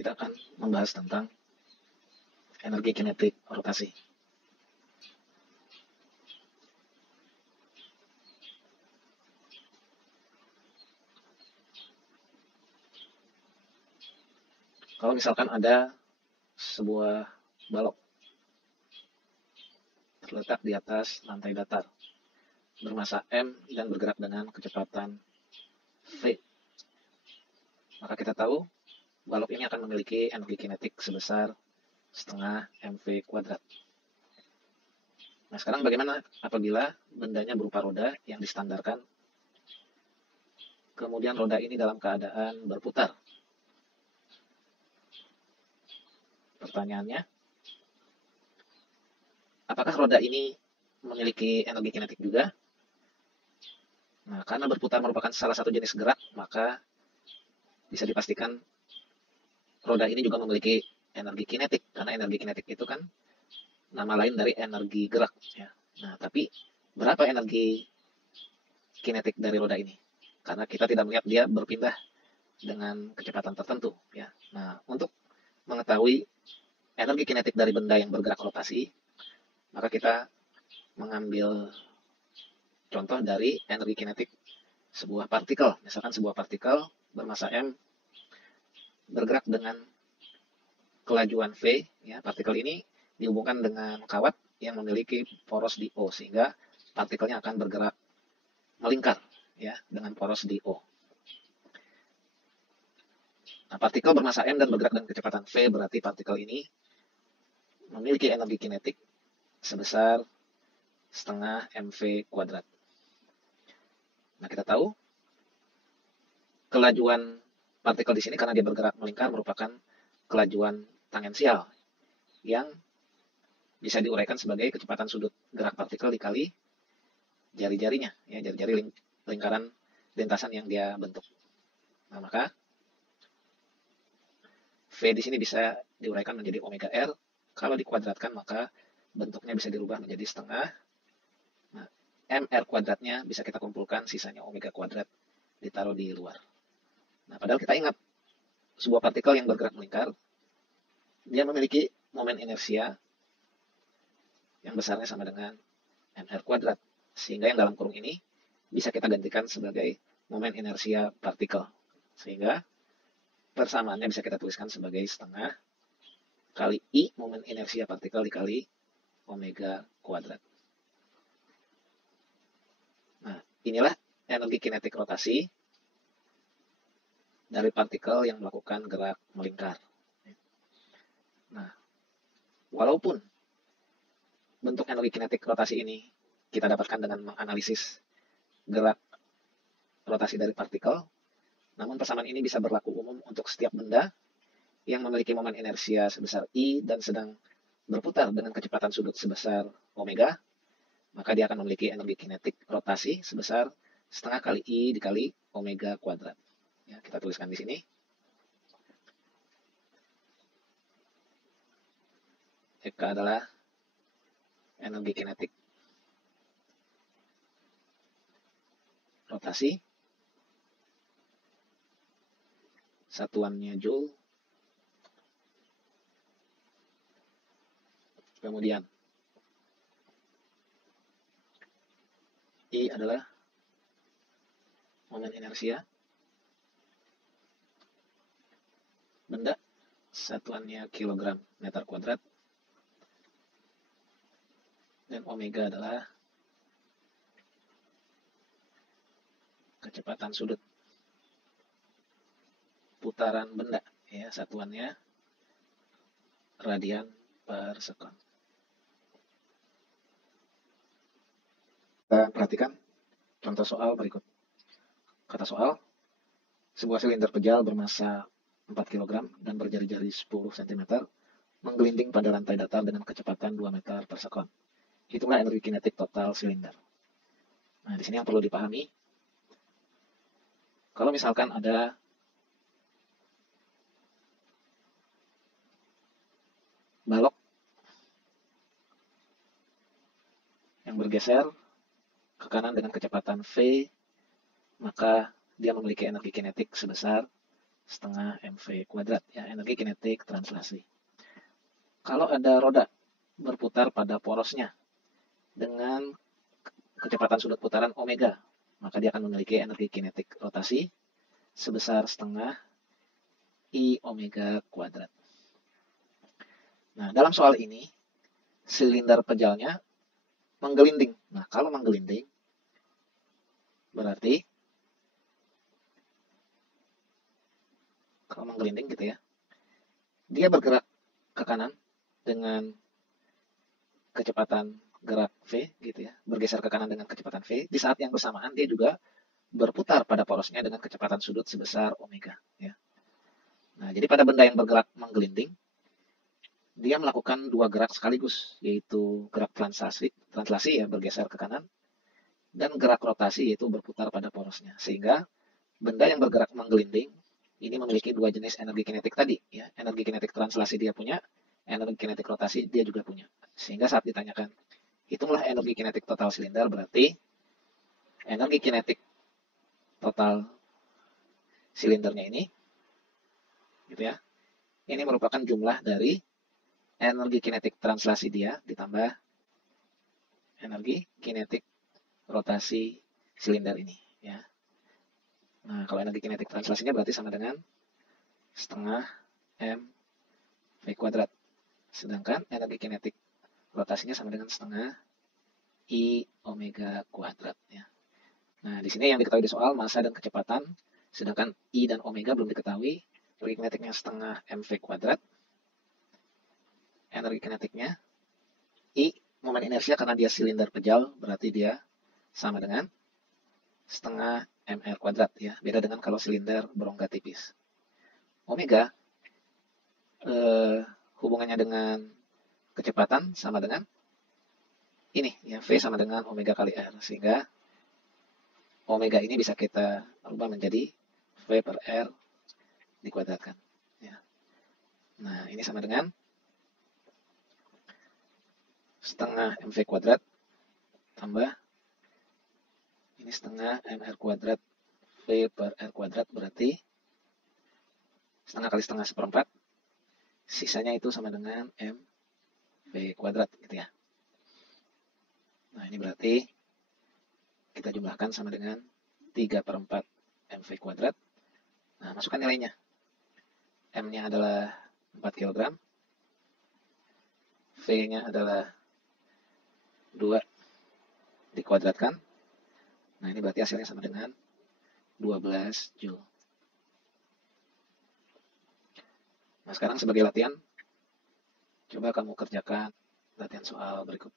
kita akan membahas tentang energi kinetik rotasi. Kalau misalkan ada sebuah balok terletak di atas lantai datar bermassa M dan bergerak dengan kecepatan V, maka kita tahu balok ini akan memiliki energi kinetik sebesar setengah mv kuadrat. Nah, sekarang bagaimana apabila bendanya berupa roda yang distandarkan, kemudian roda ini dalam keadaan berputar? Pertanyaannya, apakah roda ini memiliki energi kinetik juga? Nah, karena berputar merupakan salah satu jenis gerak, maka bisa dipastikan roda ini juga memiliki energi kinetik, karena energi kinetik itu kan nama lain dari energi gerak. Ya. Nah, tapi berapa energi kinetik dari roda ini? Karena kita tidak melihat dia berpindah dengan kecepatan tertentu. Ya. Nah, untuk mengetahui energi kinetik dari benda yang bergerak rotasi, maka kita mengambil contoh dari energi kinetik sebuah partikel. Misalkan sebuah partikel bermassa M bergerak dengan kelajuan V, ya, partikel ini dihubungkan dengan kawat yang memiliki poros di O, sehingga partikelnya akan bergerak melingkar, ya, dengan poros di O. Nah, partikel bermassa M dan bergerak dengan kecepatan V, berarti partikel ini memiliki energi kinetik sebesar setengah mv kuadrat. Nah, kita tahu kelajuan partikel di sini karena dia bergerak melingkar merupakan kelajuan tangensial yang bisa diuraikan sebagai kecepatan sudut gerak partikel dikali jari-jarinya, ya, jari-jari lingkaran lintasan yang dia bentuk. Nah, maka V di sini bisa diuraikan menjadi omega R. Kalau dikuadratkan maka bentuknya bisa dirubah menjadi setengah. Nah, mr kuadratnya bisa kita kumpulkan, sisanya omega kuadrat ditaruh di luar. Nah, padahal kita ingat sebuah partikel yang bergerak melingkar, dia memiliki momen inersia yang besarnya sama dengan mr kuadrat, sehingga yang dalam kurung ini bisa kita gantikan sebagai momen inersia partikel, sehingga persamaannya bisa kita tuliskan sebagai setengah kali I momen inersia partikel dikali omega kuadrat. Nah, inilah energi kinetik rotasi dari partikel yang melakukan gerak melingkar. Nah, walaupun bentuk energi kinetik rotasi ini kita dapatkan dengan menganalisis gerak rotasi dari partikel, namun persamaan ini bisa berlaku umum untuk setiap benda yang memiliki momen inersia sebesar I dan sedang berputar dengan kecepatan sudut sebesar omega, maka dia akan memiliki energi kinetik rotasi sebesar setengah kali I dikali omega kuadrat. Ya, kita tuliskan di sini. Eka adalah energi kinetik rotasi, satuannya Joule, kemudian I adalah momen inersia benda, satuannya kilogram meter kuadrat, dan omega adalah kecepatan sudut putaran benda, ya, satuannya radian per sekon. Kita perhatikan contoh soal berikut. Kata soal, sebuah silinder pejal bermassa 4 kg dan berjari-jari 10 cm menggelinding pada lantai datar dengan kecepatan 2 meter per sekon. Itulah energi kinetik total silinder. Nah, di sini yang perlu dipahami, kalau misalkan ada balok yang bergeser ke kanan dengan kecepatan V, maka dia memiliki energi kinetik sebesar setengah mv kuadrat, ya, energi kinetik translasi. Kalau ada roda berputar pada porosnya dengan kecepatan sudut putaran omega, maka dia akan memiliki energi kinetik rotasi sebesar setengah I omega kuadrat. Nah, dalam soal ini, silinder pejalnya menggelinding. Nah, kalau menggelinding, berarti kalau menggelinding gitu ya, dia bergerak ke kanan dengan kecepatan gerak V gitu ya, bergeser ke kanan dengan kecepatan V. Di saat yang bersamaan dia juga berputar pada porosnya dengan kecepatan sudut sebesar omega ya. Nah, jadi pada benda yang bergerak menggelinding, dia melakukan dua gerak sekaligus, yaitu gerak translasi ya, bergeser ke kanan, dan gerak rotasi yaitu berputar pada porosnya. Sehingga benda yang bergerak menggelinding ini memiliki dua jenis energi kinetik tadi ya. Energi kinetik translasi dia punya, energi kinetik rotasi dia juga punya. Sehingga saat ditanyakan hitunglah energi kinetik total silinder, berarti energi kinetik total silindernya ini gitu ya. Ini merupakan jumlah dari energi kinetik translasi dia ditambah energi kinetik rotasi silinder ini ya. Nah, kalau energi kinetik translasinya berarti sama dengan setengah m v kuadrat. Sedangkan energi kinetik rotasinya sama dengan setengah I omega kuadrat ya. Nah, di sini yang diketahui di soal massa dan kecepatan, sedangkan I dan omega belum diketahui. Energi kinetiknya setengah mv kuadrat. Energi kinetiknya I, momen inersia karena dia silinder pejal, berarti dia sama dengan setengah mr kuadrat ya. Beda dengan kalau silinder berongga tipis. Omega hubungannya dengan kecepatan sama dengan ini ya, V sama dengan omega kali R, sehingga omega ini bisa kita rubah menjadi V per R dikuadratkan ya. Nah, ini sama dengan setengah mv kuadrat tambah ini setengah mr kuadrat V per R kuadrat, berarti setengah kali setengah seperempat, sisanya itu sama dengan mv kuadrat gitu ya. Nah, ini berarti kita jumlahkan sama dengan 3 per 4 mv kuadrat. Nah, masukkan nilainya. M-nya adalah 4 kg, V-nya adalah 2 dikuadratkan. Nah, ini berarti hasilnya sama dengan 12 Joule. Nah, sekarang sebagai latihan, coba kamu kerjakan latihan soal berikut.